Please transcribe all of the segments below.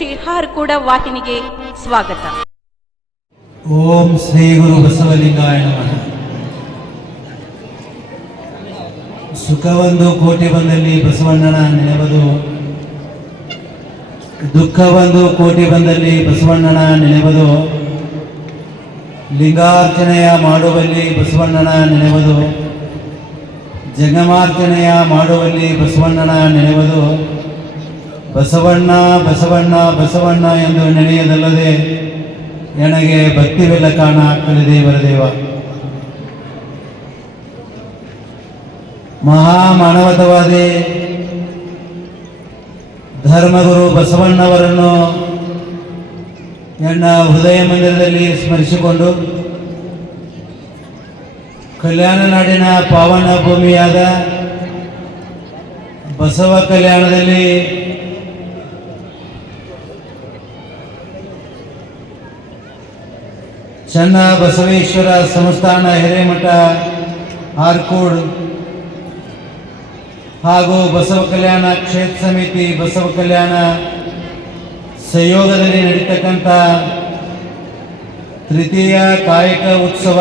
ಶ್ರೀ ಕೂಡ ವಾಹಿನಿಗೆ ಸ್ವಾಗತ. ಓಂ ಶ್ರೀ ಗುರು ಬಸವಲಿಂಗಾಯ ನಮಃ. ಸುಖವೊಂದು ಕೋಟಿ ಬಂದಲ್ಲಿ ಬಸವಣ್ಣನ ನೆನೆವದು. ದುಃಖವೊಂದು ಕೋಟಿ ಬಂದಲ್ಲಿ ಬಸವಣ್ಣನ ನೆನೆವದು. ಲಿಂಗಾರ್ಚನೆಯ ಮಾಡುವಲ್ಲಿ ಬಸವಣ್ಣನ ನೆನೆವದು. ಜಗಮಾರ್ಚನೆಯ ಮಾಡುವಲ್ಲಿ ಬಸವಣ್ಣನ ನೆನೆವುದು. ಬಸವಣ್ಣ ಬಸವಣ್ಣ ಬಸವಣ್ಣ ಎಂದು ನೆನೆಯದಲ್ಲದೆ ನನಗೆ ಭಕ್ತಿವೆಲ್ಲ ಕಾಣ ಆಗ್ತದೆ ದೇವರ ದೇವ ಮಹಾಮಾನವತವಾದಿ ಧರ್ಮಗುರು ಬಸವಣ್ಣವರನ್ನು ನನ್ನ ಹೃದಯ ಮಂದಿರದಲ್ಲಿ ಸ್ಮರಿಸಿಕೊಂಡು ಕಲ್ಯಾಣ ನಾಡಿನ ಪಾವನ ಭೂಮಿಯಾದ ಬಸವ ಕಲ್ಯಾಣದಲ್ಲಿ ಚನ್ನ ಬಸವೇಶ್ವರ ಸಂಸ್ಥಾನ ಹಿರೇಮಠ, ಆರ್ಕೋಡ್ ಹಾಗೂ ಬಸವ ಕಲ್ಯಾಣ ಕ್ಷೇತ್ರ ಸಮಿತಿ, ಬಸವ ಕಲ್ಯಾಣ ಸಹಯೋಗದಲ್ಲಿ ನಡೀತಕ್ಕಂಥ ತೃತೀಯ ಕಾಯಕ ಉತ್ಸವ.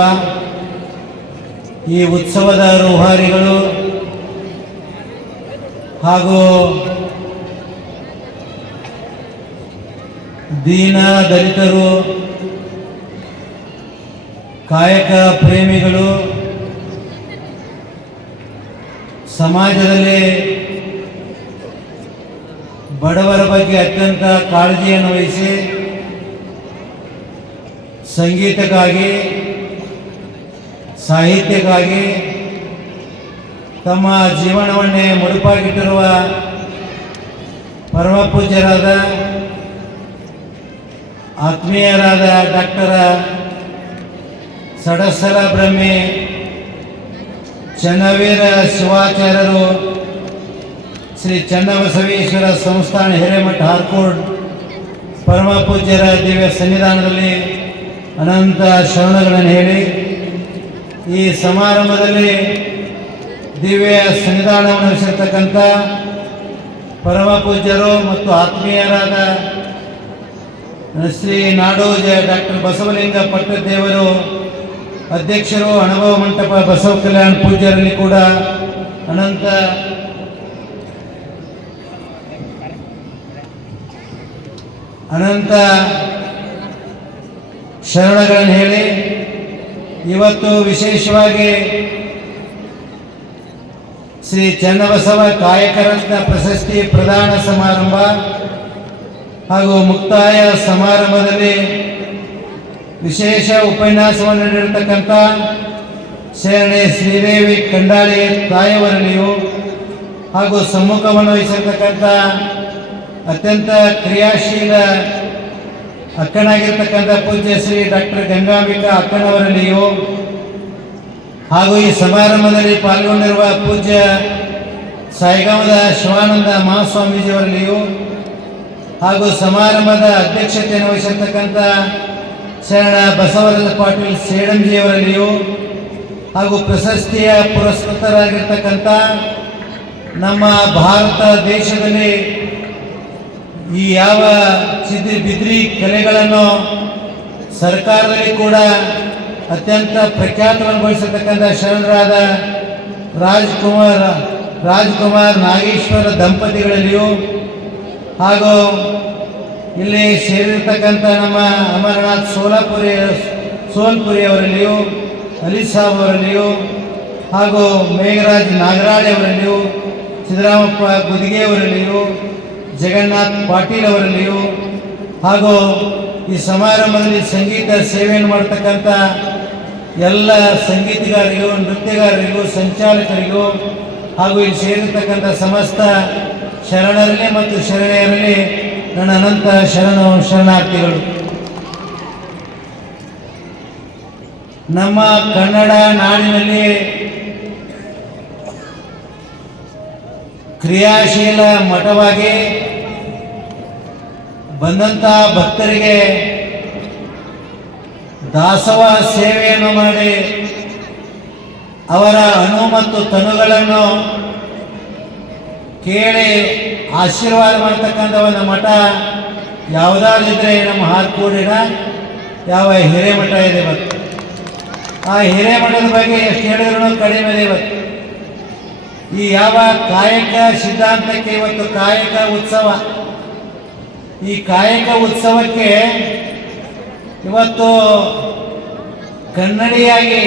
ಈ ಉತ್ಸವದ ರೂಹಾರಿಗಳು ಹಾಗೂ ದೀನ ದಲಿತರು ಕಾಯಕ ಪ್ರೇಮಿಗಳು ಸಮಾಜದಲ್ಲಿ ಬಡವರ ಬಗ್ಗೆ ಅತ್ಯಂತ ಕಾಳಜಿಯನ್ನು ವಹಿಸಿ ಸಂಗೀತಕ್ಕಾಗಿ, ಸಾಹಿತ್ಯಕ್ಕಾಗಿ ತಮ್ಮ ಜೀವನವನ್ನೇ ಮುಡುಪಾಗಿಟ್ಟಿರುವ ಪರಮ ಪೂಜ್ಯರಾದ ಆತ್ಮೀಯರಾದ ಡಾಕ್ಟರ ಸಡಸರ ಬ್ರಹ್ಮಿ ಚನ್ನವೀರ ಶಿವಾಚಾರ್ಯರು, ಶ್ರೀ ಚನ್ನಬಸವೇಶ್ವರ ಸಂಸ್ಥಾನ ಹಿರೇಮಠ ಹಾರ್ಕೋಡ್, ಪರಮ ಪೂಜ್ಯರ ದಿವ್ಯ ಸನ್ನಿಧಾನದಲ್ಲಿ ಅನಂತ ಶರಣಗಳನ್ನು ಹೇಳಿ, ಈ ಸಮಾರಂಭದಲ್ಲಿ ದಿವ್ಯ ಸನ್ನಿಧಾನವನ್ನು ವಹಿಸಿರ್ತಕ್ಕಂಥ ಪರಮ ಪೂಜ್ಯರು ಮತ್ತು ಆತ್ಮೀಯರಾದ ಶ್ರೀ ನಾಡೋಜ ಡಾಕ್ಟರ್ ಬಸವಲಿಂಗ ಪಟ್ಟದೇವರು ಅಧ್ಯಕ್ಷರು ಅನುಭವ ಮಂಟಪ ಬಸವ ಕಲ್ಯಾಣ ಪೂಜಾರಲ್ಲಿ ಕೂಡ ಅನಂತ ಅನಂತ ಶರಣಗಳನ್ನು ಹೇಳಿ ಇವತ್ತು ವಿಶೇಷವಾಗಿ ಶ್ರೀ ಚನ್ನಬಸವ ಕಾಯಕರತ್ನ ಪ್ರಶಸ್ತಿ ಪ್ರದಾನ ಸಮಾರಂಭ ಹಾಗೂ ಮುಕ್ತಾಯ ಸಮಾರಂಭದಲ್ಲಿ ವಿಶೇಷ ಉಪನ್ಯಾಸವನ್ನು ನೀಡಿರತಕ್ಕಂಥ ಶರಣೆ ಶ್ರೀದೇವಿ ಕಂಡಾಳಿ ತಾಯವರಲ್ಲಿಯೂ ಹಾಗೂ ಸಮ್ಮುಖವನ್ನು ವಹಿಸಿರ್ತಕ್ಕಂಥ ಅತ್ಯಂತ ಕ್ರಿಯಾಶೀಲ ಅಕ್ಕನಾಗಿರ್ತಕ್ಕಂಥ ಪೂಜ್ಯ ಶ್ರೀ ಡಾಕ್ಟರ್ ಗಂಗಾಂಬಿಕಾ ಅಕ್ಕನವರಲ್ಲಿಯೂ ಹಾಗೂ ಈ ಸಮಾರಂಭದಲ್ಲಿ ಪಾಲ್ಗೊಂಡಿರುವ ಪೂಜ್ಯ ಸಾಯಿಗಾಮದ ಶಿವಾನಂದ ಮಹಾಸ್ವಾಮೀಜಿಯವರಲ್ಲಿಯೂ ಹಾಗೂ ಸಮಾರಂಭದ ಅಧ್ಯಕ್ಷತೆಯನ್ನು ವಹಿಸಿರ್ತಕ್ಕಂಥ ಶರಣ ಬಸವರಾಜ ಪಾಟೀಲ್ ಸೇಡಂಜಿಯವರಲ್ಲಿಯೂ ಹಾಗೂ ಪ್ರಶಸ್ತಿಯ ಪುರಸ್ಕೃತರಾಗಿರ್ತಕ್ಕಂಥ ನಮ್ಮ ಭಾರತ ದೇಶದಲ್ಲಿ ಈ ಯಾವ ಚಿದ್ರಿ ಬಿದ್ರಿ ಕಲೆಗಳನ್ನು ಸರ್ಕಾರದಲ್ಲಿ ಕೂಡ ಅತ್ಯಂತ ಪ್ರಖ್ಯಾತವನ್ನು ಅನುಭವಿಸಿರ್ತಕ್ಕಂಥ ಶರಣರಾದ ರಾಜ್ಕುಮಾರ್ ರಾಜ್ಕುಮಾರ್ ನಾಗೇಶ್ವರ ದಂಪತಿಗಳಲ್ಲಿಯೂ ಹಾಗೂ ಇಲ್ಲಿ ಸೇರಿರ್ತಕ್ಕಂಥ ನಮ್ಮ ಅಮರನಾಥ್ ಸೋಲಾಪುರಿ ಸೋಲ್ಪುರಿ ಅವರಲ್ಲಿಯೂ ಅಲಿ ಸಾಬ್ ಅವರಲ್ಲಿಯೂ ಹಾಗೂ ಮೇಘರಾಜ್ ನಾಗರಾಜ್ ಅವರಲ್ಲಿಯೂ ಸಿದ್ದರಾಮಪ್ಪ ಗುದಿಗೆ ಅವರಲ್ಲಿಯೂ ಜಗನ್ನಾಥ್ ಪಾಟೀಲ್ ಅವರಲ್ಲಿಯೂ ಹಾಗೂ ಈ ಸಮಾರಂಭದಲ್ಲಿ ಸಂಗೀತ ಸೇವೆಯನ್ನು ಮಾಡ್ತಕ್ಕಂಥ ಎಲ್ಲ ಸಂಗೀತಗಾರರಿಗೂ, ನೃತ್ಯಗಾರರಿಗೂ, ಸಂಚಾಲಕರಿಗೂ ಹಾಗೂ ಇಲ್ಲಿ ಸೇರಿರ್ತಕ್ಕಂಥ ಸಮಸ್ತ ಶರಣರಲ್ಲಿ ಮತ್ತು ಶರಣೆಯರಲ್ಲಿ ನನ್ನ ಅನಂತ ಶರಣು ಶರಣಾರ್ಥಿಗಳು. ನಮ್ಮ ಕನ್ನಡ ನಾಡಿನಲ್ಲಿ ಕ್ರಿಯಾಶೀಲ ಮಠವಾಗಿ ಬಂದಂಥ ಭಕ್ತರಿಗೆ ದಾಸವ ಸೇವೆಯನ್ನು ಮಾಡಿ ಅವರ ಅಣು ಮತ್ತು ತನುಗಳನ್ನು ಕೇಳಿ ಆಶೀರ್ವಾದ ಮಾಡ್ತಕ್ಕಂಥ ಒಂದು ಮಠ ಯಾವುದಾದ್ರಿದ್ರೆ ನಮ್ಮ ಹಾರ್ಕೋಡಿನ ಯಾವ ಹಿರೇಮಠ ಇದೆ ಇವತ್ತು. ಆ ಹಿರೇಮಠದ ಬಗ್ಗೆ ಎಷ್ಟು ಹೇಳಿದ್ರು ಕಡಿಮೆ ಇದೆ ಇವತ್ತು. ಈ ಯಾವ ಕಾಯಕ ಸಿದ್ಧಾಂತಕ್ಕೆ ಇವತ್ತು ಕಾಯಕ ಉತ್ಸವ. ಈ ಕಾಯಕ ಉತ್ಸವಕ್ಕೆ ಇವತ್ತು ಕನ್ನಡಿಯಾಗಿ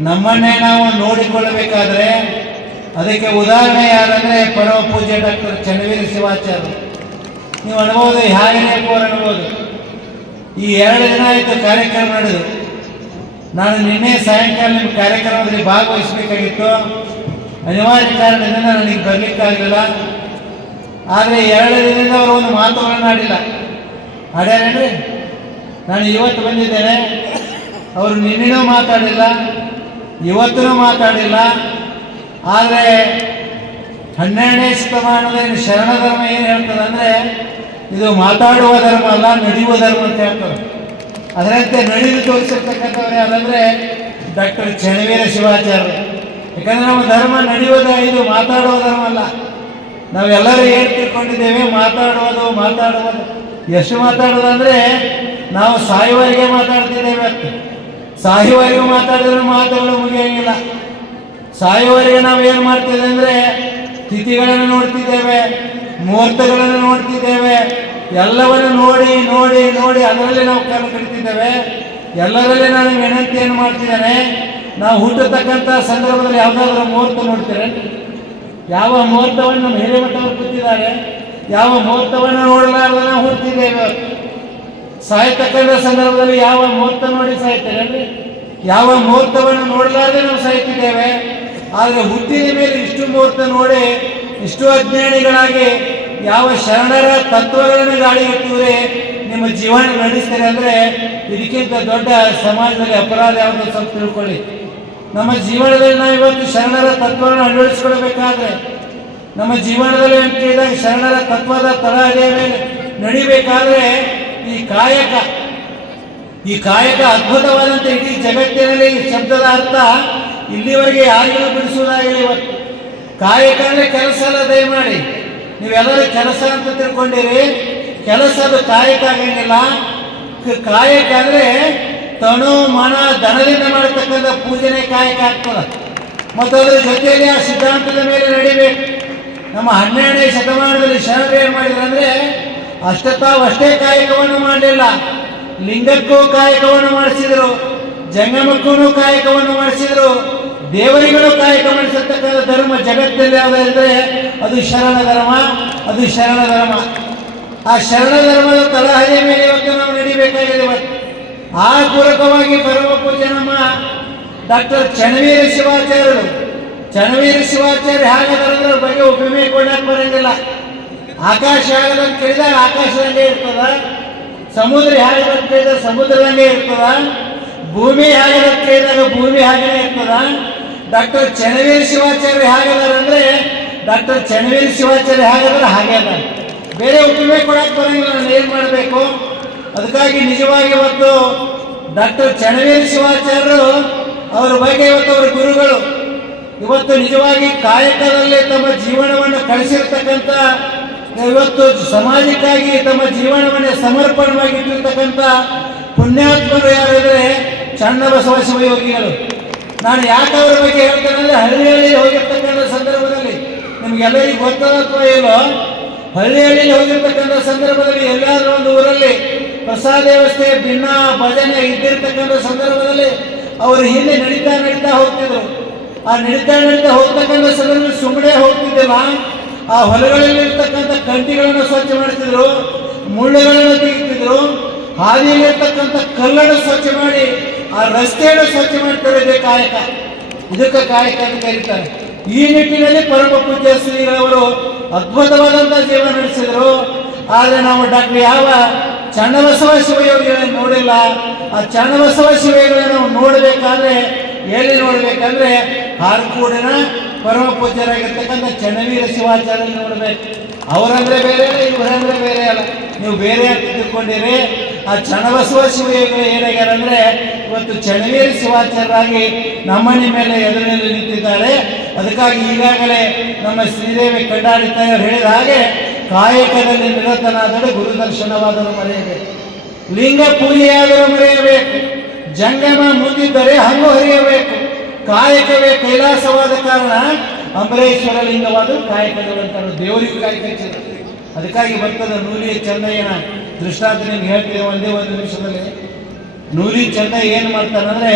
ನಮ್ಮನ್ನೇ ನಾವು ನೋಡಿಕೊಳ್ಳಬೇಕಾದ್ರೆ ಅದಕ್ಕೆ ಉದಾಹರಣೆ ಯಾರಂದ್ರೆ ಪರಮ ಪೂಜ್ಯ ಡಾಕ್ಟರ್ ಚನ್ನವೀರ ಶಿವಾಚಾರ್ಯ. ನೀವು ಅನ್ಬೋದು ಅವ್ರು ಅನ್ಬೋದು. ಈ ಎರಡು ದಿನ ಆಯಿತು ಕಾರ್ಯಕ್ರಮ ನಡೆದು. ನಾನು ನಿನ್ನೆ ಸಾಯಂಕಾಲ ನಿಮ್ಮ ಕಾರ್ಯಕ್ರಮದಲ್ಲಿ ಭಾಗವಹಿಸಬೇಕಾಗಿತ್ತು. ಅನಿವಾರ್ಯ ಕಾರಣದಿಂದ ನನಗೆ ಬರಲಿಕ್ಕಾಗಲಿಲ್ಲ. ಆದರೆ ಎರಡು ದಿನದಿಂದ ಅವರು ಒಂದು ಮಾತುಗಳನ್ನು ಆಡಿಲ್ಲ ಆಡ್ಯಾರೇನ್ರಿ ನಾನು ಇವತ್ತು ಬಂದಿದ್ದೇನೆ. ಅವರು ನಿನ್ನೆನೂ ಮಾತಾಡಿಲ್ಲ ಇವತ್ತೂ ಮಾತಾಡಿಲ್ಲ. ಆದರೆ ಹನ್ನೆರಡನೇ ಶತಮಾನದಲ್ಲಿ ಶರಣ ಧರ್ಮ ಏನು ಹೇಳ್ತದೆ ಅಂದರೆ ಇದು ಮಾತಾಡುವ ಧರ್ಮ ಅಲ್ಲ, ನಡೆಯುವ ಧರ್ಮ ಅಂತ ಹೇಳ್ತಾರೆ ಅದರಂತೆ ನಡೆದು ತೋರಿಸಿರ್ತಕ್ಕಂಥವ್ರು ಯಾರಂದರೆ ಡಾಕ್ಟರ್ ಚಣವೀರ ಶಿವಾಚಾರ್ಯ. ಯಾಕಂದರೆ ನಮ್ಮ ಧರ್ಮ ನಡೆಯುವುದ ಇದು, ಮಾತಾಡುವ ಧರ್ಮ ಅಲ್ಲ. ನಾವೆಲ್ಲರೂ ಏನು ತಿಳ್ಕೊಂಡಿದ್ದೇವೆ, ಮಾತಾಡುವುದು ಮಾತಾಡುವುದು. ಎಷ್ಟು ಮಾತಾಡೋದು ಅಂದರೆ ನಾವು ಸಾಯುವವರೆಗೆ ಮಾತಾಡ್ತಿದ್ದೇವೆ ಸಾಯುವರಿಗೂ ಮಾತಾಡಿದ್ರೆ ಮಾತುಗಳು ಮುಗಿಯಂಗಿಲ್ಲ. ಸಾಯುವವರೆಗೆ ನಾವು ಏನು ಮಾಡ್ತಿದ್ದೇವೆ ಅಂದರೆ ತಿಥಿಗಳನ್ನು ನೋಡ್ತಿದ್ದೇವೆ, ಮುಹೂರ್ತಗಳನ್ನು ನೋಡ್ತಿದ್ದೇವೆ, ಎಲ್ಲವನ್ನು ನೋಡಿ ನೋಡಿ ನೋಡಿ ಅದರಲ್ಲಿ ನಾವು ಕರು ಕಡಿತಿದ್ದೇವೆ ಎಲ್ಲರಲ್ಲಿ ನಾನು ವಿನಂತಿಯನ್ನು ಮಾಡ್ತಿದ್ದೇನೆ, ನಾವು ಹುಟ್ಟತಕ್ಕಂಥ ಸಂದರ್ಭದಲ್ಲಿ ಯಾವುದಾದ್ರೂ ಮುಹೂರ್ತ ನೋಡ್ತೀರಾ ಯಾವ ಮುಹೂರ್ತವನ್ನು ನಮ್ಮ ಹಿರೇಮಠವರು ಕೂತಿದ್ದಾರೆ, ಯಾವ ಮುಹೂರ್ತವನ್ನು ನೋಡಲಾರ್ದೆ ನಾವು ಇವತ್ತು. ಸಾಯ್ತಕ್ಕಂಥ ಸಂದರ್ಭದಲ್ಲಿ ಯಾವ ಮುಹೂರ್ತ ನೋಡಿ ಸಾಯ್ತಾರೆ ಯಾವ ಮುಹೂರ್ತವನ್ನು ನೋಡಲಾರ್ದೆ ನಾವು ಸಾಯ್ತಿದ್ದೇವೆ. ಆದರೆ ಹುಟ್ಟಿದ ಮೇಲೆ ಇಷ್ಟು ಮುಹೂರ್ತ ನೋಡಿ, ಇಷ್ಟು ಅಜ್ಞಾನಿಗಳಾಗಿ ಯಾವ ಶರಣರ ತತ್ವಗಳನ್ನು ಗಾಳಿಗಿಟ್ಟಿದ್ರೆ ನಿಮ್ಮ ಜೀವನ ನಡೆಸ್ತಾರೆ ಅಂದರೆ ಇದಕ್ಕಿಂತ ದೊಡ್ಡ ಸಮಾಜದಲ್ಲಿ ಅಪರಾಧ ಯಾವುದು ಸ್ವಲ್ಪ ತಿಳ್ಕೊಳ್ಳಿ. ನಮ್ಮ ಜೀವನದಲ್ಲಿ ನಾವು ಇವತ್ತು ಶರಣರ ತತ್ವವನ್ನು ಅಳವಡಿಸ್ಕೊಳ್ಬೇಕಾದ್ರೆ, ನಮ್ಮ ಜೀವನದಲ್ಲಿ ಅಂತ ಕೇಳಿದಾಗ ಶರಣರ ತತ್ವದ ತಳಹದಿಯ ಮೇಲೆ ನಡಿಬೇಕಾದ್ರೆ ಈ ಕಾಯಕ ಈ ಕಾಯಕ ಅದ್ಭುತವಾದಂಥ ಇಡೀ ಜಗತ್ತಿನಲ್ಲಿ ಶಬ್ದದ ಅರ್ಥ ಇಲ್ಲಿವರೆಗೆ ಯಾರಿಗೂ ಬಿಡಿಸುವುದಾಗಿಲ್ಲ ಇವತ್ತು. ಕಾಯಕ ಅಂದರೆ ಕೆಲಸ ಅಲ್ಲ, ದಯಮಾಡಿ. ನೀವೆಲ್ಲರೂ ಕೆಲಸ ಅಂತ ತಿಳ್ಕೊಂಡಿರಿ. ಕೆಲಸ ಅದು ಕಾಯಕ ಆಗಂಗಿಲ್ಲ ಕಾಯಕ ಅಂದರೆ ತಣು ಮನ ದನದಿಂದ ಮಾಡತಕ್ಕಂಥ ಪೂಜನೆ ಕಾಯಕ ಆಗ್ತದೆ. ಮತ್ತು ಅದರ ಜೊತೆಯಲ್ಲಿ ಆ ಸಿದ್ಧಾಂತದ ಮೇಲೆ ನಡಿಬೇಕು. ನಮ್ಮ ಹನ್ನೆರಡನೇ ಶತಮಾನದಲ್ಲಿ ಶರಣರು ಏನು ಮಾಡಿದ್ರು ಅಂದರೆ ಅಷ್ಟ ತಾವು ಅಷ್ಟೇ ಕಾಯಕವನ್ನು ಮಾಡಲಿಲ್ಲ. ಲಿಂಗಕ್ಕೂ ಕಾಯಕವನ್ನು ಮಾಡಿಸಿದರು. ಜಂಗಮಕ್ಕೂ ಕಾಯಕವನ್ನು ಮಾಡಿಸಿದರು. ದೇವರಿಗಳು ಕಾಯಕ ಮಾಡಿಸತಕ್ಕಂಥ ಧರ್ಮ ಜಗತ್ತಲ್ಲಿ ಯಾವುದಂದ್ರೆ ಅದು ಶರಣ ಧರ್ಮ, ಅದು ಶರಣ ಧರ್ಮ. ಆ ಶರಣ ಧರ್ಮದ ತಳಹದಿಯ ಮೇಲೆ ಇವತ್ತು ನಾವು ನಡಿಬೇಕಾಗಿದೆ ಆ ಪೂರಕವಾಗಿ ಪರಮ ಪೂಜೆ ನಮ್ಮ ಡಾಕ್ಟರ್ ಚಣವೀರ ಶಿವಾಚಾರ್ಯರು. ಚಣವೀರ ಶಿವಾಚಾರ್ಯ ಹಾಗಾದ್ರೆ ಬಗ್ಗೆ ಉಪಮೆ ಕೊಡಕ್ಕೆ ಬರಂಗಿಲ್ಲ ಆಕಾಶ ಅಂತ ಕೇಳಿದಾಗ ಆಕಾಶದಂಗೆ ಇರ್ತದ, ಸಮುದ್ರ ಅಂತ ಕೇಳಿದಾಗ ಸಮುದ್ರದಂಗೆ ಇರ್ತದ, ಭೂಮಿ ಹೇಗದಂತ ಕೇಳಿದಾಗ ಭೂಮಿ ಹಾಗೇ ಇರ್ತದ ಡಾಕ್ಟರ್ ಚೆನ್ನವೀರ್ ಶಿವಾಚಾರ್ಯ ಹೇಗಿದ್ದಾರೆ ಅಂದ್ರೆ ಡಾಕ್ಟರ್ ಚೆನ್ನವೀರ್ ಶಿವಾಚಾರ್ಯ ಹಾಗಾದ್ರೆ ಹಾಗೆ ಅದ ಬೇರೆ ಉಪಮೆ ಕೊಡಕ್ಕೆ ಬರಂಗಿಲ್ಲ, ನಾನು ಏನು ಮಾಡಬೇಕು? ಅದಕ್ಕಾಗಿ ನಿಜವಾಗಿ ಇವತ್ತು ಡಾಕ್ಟರ್ ಚೆನ್ನವೀರ್ ಶಿವಾಚಾರ್ಯರು ಅವರ ಬಗ್ಗೆ ಇವತ್ತು ಅವರ ಗುರುಗಳು ಇವತ್ತು ನಿಜವಾಗಿ ಕಾಯಕದಲ್ಲಿ ತಮ್ಮ ಜೀವನವನ್ನು ಕಳಿಸಿರ್ತಕ್ಕಂಥ, ಇವತ್ತು ಸಮಾಜಕ್ಕಾಗಿ ತಮ್ಮ ಜೀವನವನ್ನು ಸಮರ್ಪಣವಾಗಿ ಇಟ್ಟಿರ್ತಕ್ಕಂಥ ಪುಣ್ಯಾತ್ಮರು ಯಾರಿದ್ರೆ ಚನ್ನಬಸವ ಶಿವಯೋಗಿಗಳು. ನಾನು ಯಾಕೆ ಅವರ ಬಗ್ಗೆ ಹೇಳ್ತೇನೆ ಹಳ್ಳಿ ಹಳ್ಳಿ ಹೋಗಿರ್ತಕ್ಕಂಥ ಸಂದರ್ಭದಲ್ಲಿ ನಿಮ್ಗೆಲ್ಲರಿಗೂ ಗೊತ್ತದ ಅಥವಾ ಇಲ್ಲೋ ಹಳ್ಳಿ ಹಳ್ಳಿಲಿ ಹೋಗಿರ್ತಕ್ಕಂಥ ಸಂದರ್ಭದಲ್ಲಿ ಎಲ್ಲಾದ್ರೂ ಒಂದು ಊರಲ್ಲಿ ಪ್ರಸಾದ ವ್ಯವಸ್ಥೆ, ಭಿನ್ನ ಭಜನೆ ಇದ್ದಿರ್ತಕ್ಕಂಥ ಸಂದರ್ಭದಲ್ಲಿ ಅವರು ಹಿಂದೆ ನಡೀತಾ ನಡೀತಾ ಹೋಗ್ತಿದ್ರು. ಆ ನಡೀತಾ ನಡೀತಾ ಹೋಗ್ತಕ್ಕಂಥ ಸಂದರ್ಭದಲ್ಲಿ ಸುಮ್ಮನೆ ಹೋಗ್ತಿದ್ದಿಲ್ಲ. ಆ ಹೊಲಗಳಲ್ಲಿ ಇರ್ತಕ್ಕಂಥ ಕಂಟಿಗಳನ್ನು ಸ್ವಚ್ಛ ಮಾಡ್ತಿದ್ರು, ಮುಳ್ಳುಗಳನ್ನು ತೆಗಿತಿದ್ರು. ಹಾದಿಯಲ್ಲಿರ್ತಕ್ಕಂಥ ಕಲ್ಲನ್ನು ಸ್ವಚ್ಛ ಮಾಡಿ ಆ ರಸ್ತೆಯನ್ನು ಸ್ವಚ್ಛ ಮಾಡ್ತಾರೆ ಕಾಯಕ. ಇದಕ್ಕೆ ಕಾಯಕ ಅಂತ ಕರೀತಾರೆ. ಈ ನಿಟ್ಟಿನಲ್ಲಿ ಪರಮ ಪೂಜ್ಯ ಶ್ರೀಗಳವರು ಅದ್ಭುತವಾದಂಥ ಜೀವನ ನಡೆಸಿದರು. ಆದರೆ ನಾವು ಡಾಕ್ಟರ್ ಯಾವ ಚನ್ನಬಸವ ಶಿವಯೋಗಿಗಳನ್ನು ನೋಡಿಲ್ಲ. ಆ ಚನ್ನಬಸವ ಶಿವಯೋಗಿಗಳನ್ನು ನಾವು ನೋಡಬೇಕಾದ್ರೆ, ಎಲ್ಲಿ ನೋಡ್ಬೇಕಂದ್ರೆ ಹಾರ್ಕೂಡಿನ ಪರಮ ಪೂಜ್ಯರಾಗಿರ್ತಕ್ಕಂಥ ಚನ್ನವೀರ ಶಿವಾಚಾರ್ಯ ನೋಡ್ಬೇಕು. ಅವರಂದ್ರೆ ಬೇರೆ ಇವರಂದ್ರೆ ಬೇರೆ ಅಲ್ಲ. ನೀವು ಬೇರೆ ತಿಳ್ಕೊಂಡಿರಿ. ಆ ಚಣಬಸವ ಶಿವಯೋಗಿಗಳು ಏನಾಗ್ಯಾರ ಅಂದರೆ ಇವತ್ತು ಚನ್ನವೀರ ಶಿವಾಚಾರ್ಯರಾಗಿ ನಮ್ಮನೆ ಮೇಲೆ ಎದುರಿನಲ್ಲಿ ನಿಂತಿದ್ದಾರೆ. ಅದಕ್ಕಾಗಿ ಈಗಾಗಲೇ ನಮ್ಮ ಶ್ರೀದೇವಿ ಕಂಡಾಡಿತ ಹೇಳಿದ ಹಾಗೆ, ಕಾಯಕದಲ್ಲಿ ನಿರತನಾದರೆ ಗುರುದರ್ಶನವಾದರೂ ಮರೆಯಬೇಕು. ಲಿಂಗ ಪೂಜೆಯಾದರೂ ಮರೆಯಬೇಕು. ಜಂಗಮ ಮುಂದಿದ್ದರೆ ಹಂಗು ಹರಿಯಬೇಕು. ಕಾಯಕವೇ ಕೈಲಾಸವಾದ ಕಾರಣ ಅಂಬರೇಶ್ವರ ಲಿಂಗವಾದರೂ ಕಾಯಕದವಂತರು ದೇವರಿಗೂ ಕಾಯಕ ಅದಕ್ಕಾಗಿ ಬರ್ತದೆ ನೂಲಿ ಚಂದಯ್ಯನ ದೃಷ್ಟಾಂತ ನಿಮ್ಗೆ ಹೇಳ್ತೀನಿ ಒಂದೇ ಒಂದು ನಿಮಿಷದಲ್ಲಿ. ನೂಲಿ ಚಂದ ಏನು ಮಾಡ್ತಾನಂದ್ರೆ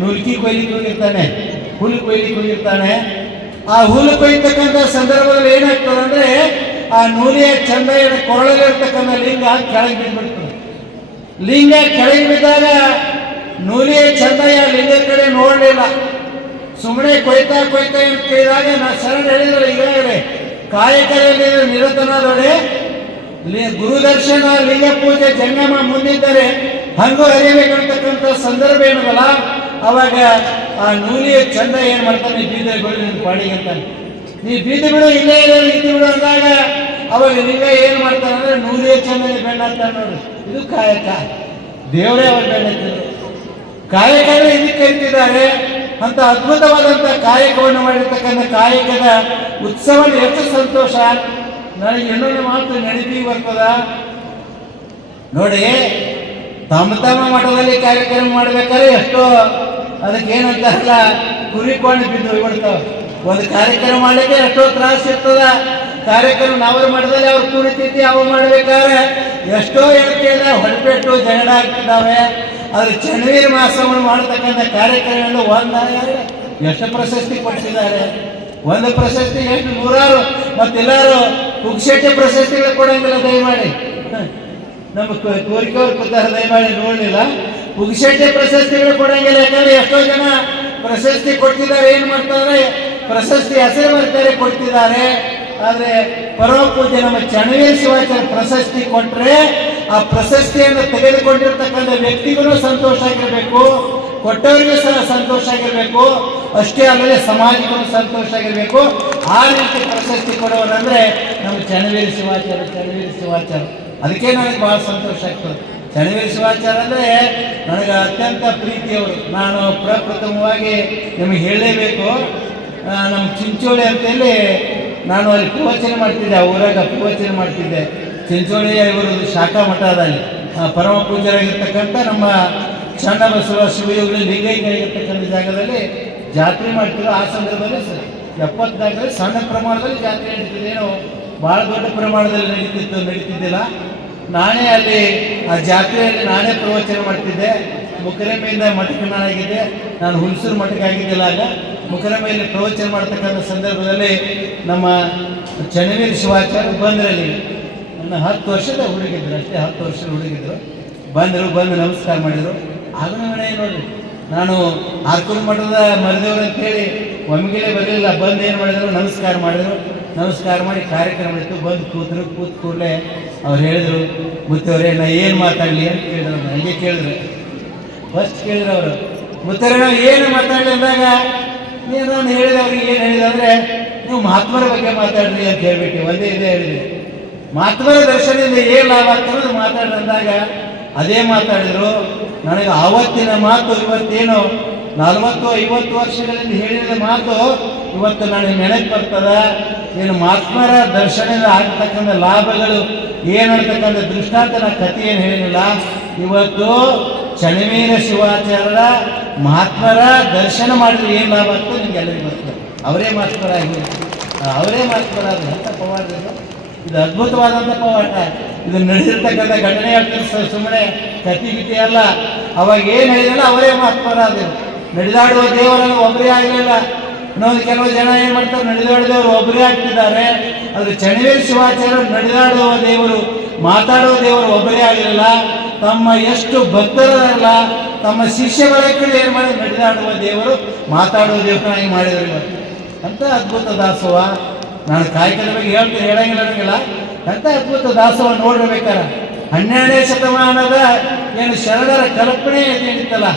ನೂಲ್ಕಿ ಕೊಯ್ಲಿಕ್ಕೆ ಹೋಗಿರ್ತಾನೆ ಹುಲ್ಲು ಕೊಯ್ಲಿಕ್ಕೆ ಹೋಗಿರ್ತಾನೆ ಆ ಹುಲ್ಲು ಕೊಯ್ತಕ್ಕಂಥ ಸಂದರ್ಭದಲ್ಲಿ ಏನಾಗ್ತದೆ ಅಂದ್ರೆ ಆ ನೂಲಿಯ ಚಂದಯ್ಯನ ಕೊರಳಲ್ಲಿರ್ತಕ್ಕಂಥ ಲಿಂಗ ಕೆಳಗೆ ಬಿದ್ದುಬಿಡ್ತದೆ. ಲಿಂಗ ಕೆಳಗೆ ಬಿದ್ದಾಗ ನೂಲಿಯ ಚಂದಯ್ಯ ಲಿಂಗ ಕಡೆ ನೋಡಲಿಲ್ಲ. ಸುಮ್ಮನೆ ಕೊಯ್ತಾ ಕೊಯ್ತಾ ಅಂತ ಕೇಳಿದಾಗ ನಾ ಶರಣ ಹೇಳಿದ್ರೆ ಈಗಾಗಲೇ ನಿರತನಾದೊಡೆ ಗುರು ಗುರುದರ್ಶನ ಲಿಂಗ ಪೂಜೆ, ಜಂಗಮ ಮುಂದಿದ್ದರೆ ಹಂಗು ಅರಿಯಬೇಕಂತಕ್ಕಂತ ಸಂದರ್ಭ ಏನದಲ್ಲ? ಅವಾಗ ಆ ನೂಲಿಯ ಚಂದ ಏನ್ ಮಾಡ್ತಾನೆ? ಬೀದ ಬಿಡು ನಿನ್ ಪಾಡಿಗೆ ಅಂತಾನೆ. ನೀ ಬೀದ ಬಿಡು ಇಲ್ಲೇ ಇಲ್ಲ ಇದ್ದು ಬಿಡು ಅಂದಾಗ ಅವಾಗ ಲಿಂಗ ಏನ್ ಮಾಡ್ತಾನೆ ಅಂದ್ರೆ ನೂಲಿಯ ಚಂದ ಬೆಣ್ಣ ಅಂತ ನೋಡ್ರಿ ಇದು ಕಾಯಕ. ದೇವರೇ ಅವ್ರ ಬೆಣ್ಣ ಕಾಯಕ ಇದಕ್ಕೆ ಕರಿತಿದ್ದಾರೆ ಅಂತ ಅದ್ಭುತವಾದಂಥ ಕಾಯಕವನ್ನು ಮಾಡಿರ್ತಕ್ಕಂಥ ಕಾಯಕದ ಉತ್ಸವ ಎಷ್ಟು ಸಂತೋಷ. ನನಗೆ ಇನ್ನೊಂದು ಮಾತು ನಡೀತೀವಿ ಬರ್ತದ? ನೋಡಿ, ತಮ್ಮ ತಮ್ಮ ಮಠದಲ್ಲಿ ಕಾರ್ಯಕ್ರಮ ಮಾಡ್ಬೇಕಾದ್ರೆ ಎಷ್ಟೋ ಅದಕ್ಕೆ ಕುರಿ ಕೊಂಡು ಬಿದ್ದು ಹೋಗ್ಬಿಡ್ತಾವ. ಒಂದು ಕಾರ್ಯಕ್ರಮ ಮಾಡಲಿಕ್ಕೆ ಎಷ್ಟೋ ತ್ರಾಸ ಇರ್ತದ. ಕಾರ್ಯಕ್ರಮ ನಾವ್ರ ಮಠದಲ್ಲಿ ಅವ್ರು ಕುರಿತಿದ್ದಿ ಅವು ಮಾಡ್ಬೇಕಾದ್ರೆ ಎಷ್ಟೋ ಹೇಳ್ತಿಲ್ಲ ಹೊರಪೆಟ್ಟು ಜಗಳ ಆಗ್ತಿದ್ದಾವೆ ಆದ್ರೆ ಚನ್ನವೀರ ಮಾಸವನ್ನು ಮಾಡತಕ್ಕಂಥ ಕಾರ್ಯಕ್ರಮಗಳು ಒಂದ ಎಷ್ಟು ಪ್ರಶಸ್ತಿ ಕೊಟ್ಟಿದ್ದಾರೆ ಒಂದು ಪ್ರಶಸ್ತಿ ಎಷ್ಟು? ನೂರಾರು. ಮತ್ತೆಲ್ಲರೂ ಪುಕ್ಷೇಟೆ ಪ್ರಶಸ್ತಿಗಳು ಕೊಡಂಗಿಲ್ಲ ದಯಮಾಡಿ. ನಮ್ಮ ಕೋರಿಕೆಯವ್ರು ಕೂತಾರ ದಯಮಾಡಿ ನೋಡಲಿಲ್ಲ. ಪುಕ್ಷೇಟೆ ಪ್ರಶಸ್ತಿಗಳು ಕೊಡಂಗಿಲ್ಲ. ಯಾಕಂದ್ರೆ ಎಷ್ಟೋ ಜನ ಪ್ರಶಸ್ತಿ ಕೊಡ್ತಿದ್ದಾರೆ. ಏನ್ ಮಾಡ್ತಾರೆ? ಪ್ರಶಸ್ತಿ ಹೆಸರು ಬರ್ತಾರೆ ಕೊಡ್ತಿದ್ದಾರೆ. ಆದ್ರೆ ಪರಮಪೂಜ್ಯ ಪೂಜೆ ನಮ್ಮ ಚನ್ನವೀರ ಶಿವಾಚಾರ್ಯ ಪ್ರಶಸ್ತಿ ಕೊಟ್ರೆ ಆ ಪ್ರಶಸ್ತಿಯನ್ನು ತೆಗೆದುಕೊಂಡಿರ್ತಕ್ಕಂಥ ವ್ಯಕ್ತಿಗೂ ಸಂತೋಷ ಆಗಿರಬೇಕು, ಕೊಟ್ಟವರಿಗೂ ಸಹ ಸಂತೋಷ ಆಗಿರಬೇಕು, ಅಷ್ಟೇ ಅಲ್ಲದೆ ಸಮಾಜಕ್ಕೂ ಸಂತೋಷ ಆಗಿರಬೇಕು. ಆ ರೀತಿ ಪ್ರಶಸ್ತಿ ಕೊಡೋರಂದ್ರೆ ನಮ್ಮ ಚನ್ನವೇರಿ ಶಿವಾಚಾರ್ಯ, ಚನ್ನವೇರಿ ಶಿವಾಚಾರ ಅದಕ್ಕೆ ನನಗೆ ಬಹಳ ಸಂತೋಷ ಆಗ್ತದೆ. ಚನ್ನವೇರಿ ಶಿವಾಚಾರ ಅಂದ್ರೆ ನನಗೆ ಅತ್ಯಂತ ಪ್ರೀತಿಯವರು. ನಾನು ಪ್ರಪ್ರಥಮವಾಗಿ ನಿಮಗೆ ಹೇಳಲೇಬೇಕು. ನಮ್ಮ ಚಿಂಚೋಳಿ ಅಂತೇಳಿ ನಾನು ಅಲ್ಲಿ ಪ್ರವಚನ ಮಾಡ್ತಿದ್ದೆ, ಆ ಊರಾಗ ಪ್ರವಚನ ಮಾಡ್ತಿದ್ದೆ. ಚಿಂಚೋಳಿಯ ಇವರು ಶಾಖಾ ಮಠದಲ್ಲಿ. ಪರಮ ಪೂಜರಾಗಿರ್ತಕ್ಕಂಥ ನಮ್ಮ ಚನ್ನಬಸವ ಬಸವ ಶಿವಯೋಗಿ ಲಿಂಗೈಕ್ಯರಾಗಿರ್ತಕ್ಕಂಥ ಜಾಗದಲ್ಲಿ ಜಾತ್ರೆ ಮಾಡ್ತಿದ್ರು ಆ ಸಂದರ್ಭದಲ್ಲಿ ಎಪ್ಪತ್ನಾಲ್ಕರಲ್ಲಿ ಸಣ್ಣ ಪ್ರಮಾಣದಲ್ಲಿ ಜಾತ್ರೆ ನಡೀತಿದೆ. ಏನೋ ಭಾಳ ದೊಡ್ಡ ಪ್ರಮಾಣದಲ್ಲಿ ನಡೀತಿತ್ತು, ನಡೀತಿದ್ದಿಲ್ಲ. ನಾನೇ ಅಲ್ಲಿ ಆ ಜಾತ್ರೆಯಲ್ಲಿ ನಾನೇ ಪ್ರವಚನ ಮಾಡ್ತಿದ್ದೆ. ಮುಖರೇಮೆಯಿಂದ ಮಠಕ್ಕೆ ನಾನಾಗಿದ್ದೆ. ನಾನು ಹುಣಸೂರು ಮಠಕ್ಕೆ ಆಗಿದ್ದಿಲ್ಲ ಆಗ. ಮುಖರಮೆಯಲ್ಲಿ ಪ್ರವಚನ ಮಾಡ್ತಕ್ಕಂಥ ಸಂದರ್ಭದಲ್ಲಿ ನಮ್ಮ ಚನ್ನವೀರ ಶಿವಾಚಾರ್ಯ ಬಂದ್ರಲ್ಲಿ ನನ್ನ ಹತ್ತು ವರ್ಷದ ಹುಡುಗಿದ್ರು ಅಷ್ಟೇ, ಹತ್ತು ವರ್ಷದ ಹುಡುಗಿದ್ರು. ಬಂದರು, ಬಂದು ನಮಸ್ಕಾರ ಮಾಡಿದರು. ಆಗನ ಮನೆ ನೋಡ್ರಿ ನಾನು ಆರ್ಕೂರು ಮಠದ ಮರದೇವ್ರು ಅಂತೇಳಿ ಒಮ್ಮಿಗೆಲೇ ಬರಲಿಲ್ಲ. ಬಂದು ಏನು ಮಾಡಿದ್ರು? ನಮಸ್ಕಾರ ಮಾಡಿದರು. ನಮಸ್ಕಾರ ಮಾಡಿ ಕಾರ್ಯಕ್ರಮ ಇತ್ತು. ಬಂದು ಕೂತರು. ಕೂತ್ ಕೂಡಲೇ ಅವ್ರು ಹೇಳಿದರು ಮುತ್ತವ್ರೆ ನಾ ಏನು ಮಾತಾಡಲಿ? ಅಂತ ಕೇಳಿದ್ರು. ನನಗೆ ಕೇಳಿದ್ರು. ಫಸ್ಟ್ ಕೇಳಿದ್ರು ಅವರು. ಮುತ್ತವ್ರೆ ನಾವು ಏನು ಮಾತಾಡಲಿ? ಅಂದಾಗ ನೀನು ನಾನು ಹೇಳಿದ ಅವ್ರಿಗೆ ಏನು ಹೇಳಿದೆ ಅಂದರೆ, ನೀವು ಮಹಾತ್ಮರ ಬಗ್ಗೆ ಮಾತಾಡ್ರಿ ಅಂತ ಹೇಳ್ಬಿಟ್ಟು, ಒಂದೇ ಇದೇ ಹೇಳಿದೆ. ಮಹಾತ್ಮರ ದರ್ಶನದಿಂದ ಏನು ಲಾಭ ಆಗ್ತದೆ ಮಾತಾಡ್ರಿ ಅಂದಾಗ ಅದೇ ಮಾತಾಡಿದ್ರು. ನನಗೆ ಆವತ್ತಿನ ಮಾತು ಇವತ್ತೇನು, ನಲವತ್ತು, ಐವತ್ತು ವರ್ಷಗಳಿಂದ ಹೇಳಿದ ಮಾತು ಇವತ್ತು ನನಗೆ ನೆನಪು ಬರ್ತದ. ಏನು ಮಹಾತ್ಮರ ದರ್ಶನದಿಂದ ಆಗ್ತಕ್ಕಂಥ ಲಾಭಗಳು ಏನಂತಕ್ಕಂಥ ದೃಷ್ಟಾಂತನ ಕಥೆ ಏನು ಹೇಳಿಲ್ಲ ಇವತ್ತು ಚನ್ನವೀರ ಶಿವಾಚಾರ್ಯರ ಮಹಾತ್ಮರ ದರ್ಶನ ಮಾಡಿದ್ರೆ ಏನು ಲಾಭ ಆಗ್ತದೆ ನಿಮ್ಗೆ ಎಲ್ಲರಿಗೂ ಬರ್ತದೆ ಅವರೇ ಮಹಾತ್ಮರಾಗಿ ಅವರೇ ಮಹಾತ್ಮರಾದ ಎಂಥ ಪವಾಡ ಇದು? ಇದು ಅದ್ಭುತವಾದಂಥ ಪವಾಟ ಇದು ನಡೆದಿರ್ತಕ್ಕಂಥ ಘಟನೆ ಆಗ್ತದೆ ಸುಮ್ಮನೆ ಕತಿ ಗಿತಿ ಅಲ್ಲ. ಅವಾಗ ಏನು ಹೇಳಿದಲ್ಲ ಅವರೇ ಮಹಾತ್ಮರಾದರು ನಡೆದಾಡುವ ದೇವರನ್ನು ಒಬ್ಬರೇ ಆಗಲಿಲ್ಲ. ಇನ್ನೊಂದು ಕೆಲವು ಜನ ಏನು ಮಾಡ್ತಾರೆ, ನಡೆದಾಡಿದವರು ಒಬ್ಬರೇ ಆಗ್ತಿದ್ದಾರೆ. ಆದರೆ ಚಣವೀರ ಶಿವಾಚಾರ್ಯರು ನಡೆದಾಡುವ ದೇವರು, ಮಾತಾಡುವ ದೇವರು ಒಬ್ಬರೇ ಆಗಲಿಲ್ಲ. ತಮ್ಮ ಎಷ್ಟು ಭಕ್ತರಲ್ಲ, ತಮ್ಮ ಶಿಷ್ಯಗಳ ಕಡೆ ಏನು ಮಾಡಿ ನಡೆದಾಡುವ ದೇವರು ಮಾತಾಡುವ ದೇವರಾಗಿ ಮಾಡಿದರು ಅಂತ ಅದ್ಭುತ ದಾಸೋಹ ನಾನು ಕಾಯಕದ ಬಗ್ಗೆ ಹೇಳ್ತೀನಿ, ಹೇಳಂಗಿಲ್ಲ ನನಗಿಲ್ಲ. ಅಂತ ಅದ್ಭುತ ದಾಸೋಹ ನೋಡಿರ್ಬೇಕಾರ? ಹನ್ನೆರಡನೇ ಶತಮಾನದ ಏನು ಶರಣರ ಕಲ್ಪನೆ ಏನಿತ್ತಲ್ಲ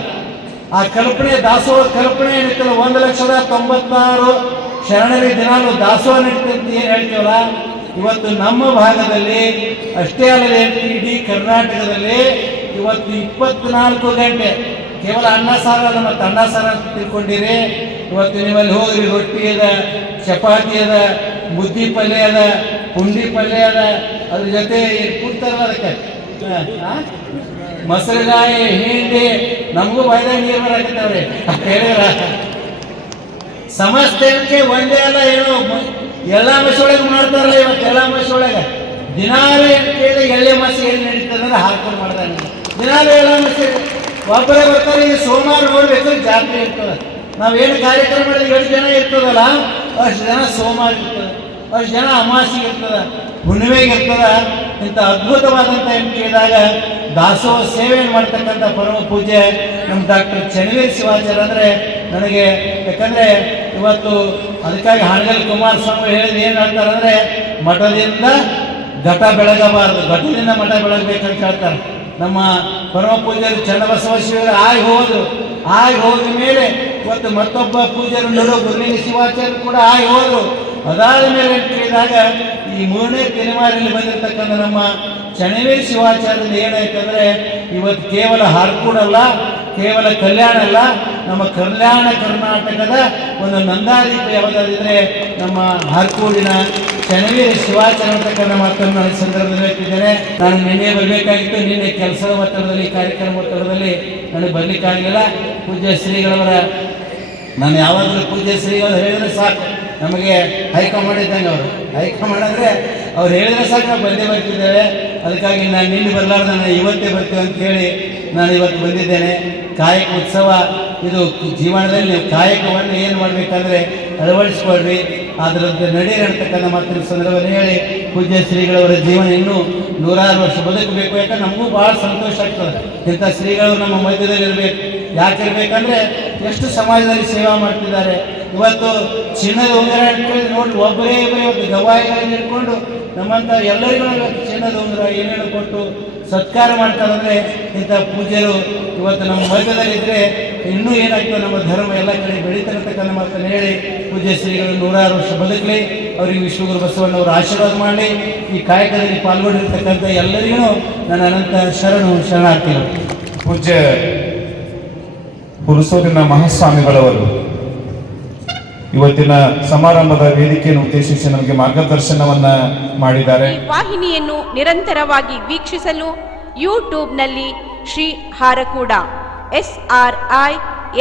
ಆ ಕಲ್ಪನೆ ದಾಸೋಹ ಕಲ್ಪನೆ ಏನಿತ್ತಲ್ಲ? ಒಂದು ಲಕ್ಷದ ತೊಂಬತ್ತಾರು ಶರಣರಿಗೆ ದಿನಾಲು ದಾಸೋಹ ನಡೀತಂತ ಏನು ಹೇಳ್ತೀವಲ್ಲ? ಇವತ್ತು ನಮ್ಮ ಭಾಗದಲ್ಲಿ ಅಷ್ಟೇ ಅಲ್ಲದೆ ಇಡೀ ಕರ್ನಾಟಕದಲ್ಲಿ ಇವತ್ತು ಇಪ್ಪತ್ನಾಲ್ಕು ಗಂಟೆ ಕೇವಲ ಅನ್ನ ಸಾರ ಮತ್ತು ಅನ್ನ ಸಾರ ತಿಳ್ಕೊಂಡಿರಿ. ಇವತ್ತು ನಿಮ್ಮಲ್ಲಿ ಹೋಗ್ರಿ, ರೊಟ್ಟಿ ಅದ, ಚಪಾತಿ ಅದ ಬುದ್ಧಿ ಪಲ್ಯ ಅದ, ಪುಂಡಿ ಪಲ್ಯ ಅದ, ಅದ್ರ ಜೊತೆ ಕೂತಾರಲ್ಲ ಅದಕ್ಕೆ? ಮೊಸರುಗಾಯಿ, ಹಿಂಡಿ, ನಮಗೂ ಬಾಯ್ದಾಗ ನೀರು ಬರಕತ್ತವ್ರಿ. ಸಮಸ್ತಕ್ಕೆ ಒಂದೇ ಅಲ್ಲ ಏನು ಎಲ್ಲ ಮಸೊಳಗೆ ಮಾಡ್ತಾರಲ್ಲ ಇವತ್ತು ಎಲ್ಲ ಮಸೊಳಗೆ. ದಿನಾಲೇ ಕೇಳಿ ಎಳ್ಳೆ ಮಸಿ ಏನು ನಡೀತದಂದ್ರೆ ಹಾಕೊಂಡು ಮಾಡ್ತಾನೆ ದಿನಾಲೇ ಎಲ್ಲ ಮಸಿ ಒಬ್ಬರೇ ಬರ್ತಾರೆ ಈಗ ಸೋಮವಾರ ನೋಡ್ಬೇಕು ಜಾತ್ರೆ ಇರ್ತದೆ. ನಾವೇನು ಕಾರ್ಯಕ್ರಮ ಮಾಡಿದ್ರೆ ಎಷ್ಟು ಜನ ಇರ್ತದಲ್ಲ, ಅಷ್ಟು ಜನ ಸೋಮವಾರ ಇರ್ತದೆ, ಅಷ್ಟು ಜನ ಅಮಾಸಿಗೆ ಇರ್ತದೆ, ಹುಣ್ಣಿಮೆಗೆ ಇರ್ತದ. ಇಂಥ ಅದ್ಭುತವಾದಂಥ ಏನು ಕೇಳಿದಾಗ ದಾಸೋಹ ಸೇವೆಯನ್ನು ಮಾಡ್ತಕ್ಕಂಥ ಪರಮ ಪೂಜೆ ನಮ್ಮ ಡಾಕ್ಟರ್ ಚನ್ನವೀರ್ ಶಿವಾಚಾರ್ಯ ಅಂದರೆ ನನಗೆ, ಯಾಕಂದರೆ ಇವತ್ತು ಅದಕ್ಕಾಗಿ ಹಾನಗಲ್ ಕುಮಾರಸ್ವಾಮಿ ಹೇಳಿದ ಏನು ಹೇಳ್ತಾರೆ ಅಂದರೆ ಮಠದಿಂದ ಘಟ ಬೆಳಗಬಾರದು. ಘಟದಿಂದ ಮಠ ಬೆಳಗಬೇಕಂತ ಹೇಳ್ತಾರೆ. ನಮ್ಮ ಪರಮ ಪೂಜ್ಯರು ಚನ್ನಬಸವ ಶಿವರು ಆಗಿ ಹೋದ್ರು. ಆಗಿ ಹೋದ ಮೇಲೆ ಇವತ್ತು ಮತ್ತೊಬ್ಬ ಪೂಜ್ಯರು ನೋಡೋ ಗುರುಲಿಂಗ ಶಿವಾಚಾರ್ಯ ಕೂಡ ಆಗಿ ಹೋದ್ರು. ಅದಾದ ಮೇಲೆ ಕೇಳಿದಾಗ, ಈ ಮೂರನೇ ತಲೆಮಾರಿನಲ್ಲಿ ಬಂದಿರತಕ್ಕಂಥ ನಮ್ಮ ಚಣವೀರ್ ಶಿವಾಚಾರ್ಯದ ಏನಾಯ್ತಂದ್ರೆ, ಇವತ್ತು ಕೇವಲ ಹಾರ್ಕೂಡಲ್ಲ, ಕೇವಲ ಕಲ್ಯಾಣ ಅಲ್ಲ ನಮ್ಮ ಕಲ್ಯಾಣ ಕರ್ನಾಟಕದ ಒಂದು ನಂದಾದೀಪ ಯಾವುದಾದಿದ್ರೆ ನಮ್ಮ ಹಾರ್ಕೂಡಿನ ಚನ್ನವೀರ ಶಿವಾಚಾರ್ಯ ಅಂತಕ್ಕಂಥ ಮಾತನ್ನು ನಾನು ಸಂದರ್ಭದಲ್ಲಿ ಹೇಳ್ತಿದ್ದೇನೆ. ನಾನು ನಿನ್ನೆ ಬರಬೇಕಾಗಿತ್ತು. ನಿನ್ನೆ ಕೆಲಸದ ಒತ್ತಡದಲ್ಲಿ ಕಾರ್ಯಕ್ರಮ ಒತ್ತಡದಲ್ಲಿ ನನಗೆ ಬರಲಿಕ್ಕಾಗಲಿಲ್ಲ. ಪೂಜ್ಯ ಶ್ರೀಗಳವರ ನಾನು ಯಾವಾಗಲೂ ಪೂಜ್ಯ ಶ್ರೀಗಳು ಹೇಳಿದ್ರೆ ಸಾಕು. ನಮಗೆ ಹೈಕಮಾಂಡ್ ಇದ್ದಂಗೆ ಅವರು. ಹೈಕಮಾಂಡ್ ಅಂದರೆ ಅವ್ರು ಹೇಳಿದ್ರೆ ಸಾಕು, ನಾವು ಬಂದೇ ಬರ್ತಿದ್ದೇವೆ. ಅದಕ್ಕಾಗಿ ನಾನು ನಿನ್ನೆ ಬರಲಾರ್ದು ನಾನು ಇವತ್ತೇ ಬರ್ತೇವೆ ಅಂತ ಹೇಳಿ ನಾನು ಇವತ್ತು ಬಂದಿದ್ದೇನೆ. ಕಾಯಕ ಉತ್ಸವ ಇದು ಜೀವನದಲ್ಲಿ ಕಾಯಕವನ್ನು ಏನು ಮಾಡಬೇಕಂದ್ರೆ ಅಳವಡಿಸ್ಕೊಳ್ರಿ. ಅದರಂತೆ ನಡೀರಿ ಅಂತಕ್ಕಂಥ ಮಾತಿನ ಸಂದರ್ಭದಲ್ಲಿ ಹೇಳಿ, ಪೂಜ್ಯ ಶ್ರೀಗಳವರ ಜೀವನ ಇನ್ನೂ ನೂರಾರು ವರ್ಷ ಬದುಕಬೇಕು ಯಾಕಂದ್ರೆ ನಮಗೂ ಭಾಳ ಸಂತೋಷ ಆಗ್ತದೆ. ಇಂಥ ಶ್ರೀಗಳು ನಮ್ಮ ಮಧ್ಯದಲ್ಲಿ ಇರಬೇಕು ಯಾಕೆ ಇರಬೇಕಂದ್ರೆ ಎಷ್ಟು ಸಮಾಜದಲ್ಲಿ ಸೇವಾ ಮಾಡ್ತಿದ್ದಾರೆ. ಇವತ್ತು ಚಿನ್ನದ ಉಂಗುರ ಇಟ್ಕೊಂಡು ನೋಡಿ, ಒಬ್ಬರೇ ಒಬ್ಬ ಗವಾಯಿಗಳನ್ನು ಇಟ್ಕೊಂಡು ನಮ್ಮಂಥ ಎಲ್ಲರಿಗೂ ಚಿನ್ನದ ಉಂಗುರ ಏನೇನು ಕೊಟ್ಟು ಸತ್ಕಾರ ಮಾಡ್ತಾರಂದ್ರೆ ಇಂಥ ಪೂಜ್ಯರು ಇವತ್ತು ನಮ್ಮ ಮಧ್ಯದಲ್ಲಿದ್ದರೆ ಇನ್ನೂ ಏನಾಗ್ತದೆ? ನಮ್ಮ ಧರ್ಮ ಎಲ್ಲ ಕಡೆ ಬೆಳೀತಿರತಕ್ಕಂಥ ಮಾತನ್ನು ಹೇಳಿ ಪೂಜ್ಯ ಶ್ರೀಗಳು ನೂರಾರು ವರ್ಷ ಬದುಕಲಿ, ಅವರಿಗೆ ವಿಶ್ವಗುರು ಬಸವಣ್ಣವರು ಆಶೀರ್ವಾದ ಮಾಡಿ ಈ ಕಾಯಕದಲ್ಲಿ ಪಾಲ್ಗೊಂಡಿರ್ತಕ್ಕಂಥ ಎಲ್ಲರಿಗೂ ನನ್ನ ಅನಂತ ಶರಣು ಶರಣಾರ್ಥಿಗಳು. ಪೂಜ್ಯ ಪುರುಷೋದಿನ ಮಹಾಸ್ವಾಮಿಗಳವರು ಇವತ್ತಿನ ಸಮಾರಂಭದ ವೇದಿಕೆಯನ್ನು ಉದ್ದೇಶಿಸಿ ನಮಗೆ ಮಾರ್ಗದರ್ಶನವನ್ನ ಮಾಡಿದ್ದಾರೆ. ಈ ವಾಹಿನಿಯನ್ನು ನಿರಂತರವಾಗಿ ವೀಕ್ಷಿಸಲು ಯೂಟ್ಯೂಬ್ನಲ್ಲಿ Shri Harakuda S R I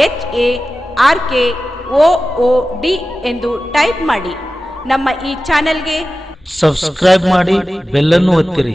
H A R K O O D ಎಂದು ಟೈಪ್ ಮಾಡಿ. ನಮ್ಮ ಈ ಚಾನೆಲ್ಗೆ ಸಬ್ಸ್ಕ್ರೈಬ್ ಮಾಡಿ ಬೆಲ್ಲನ್ನು ಒತ್ತಿರಿ.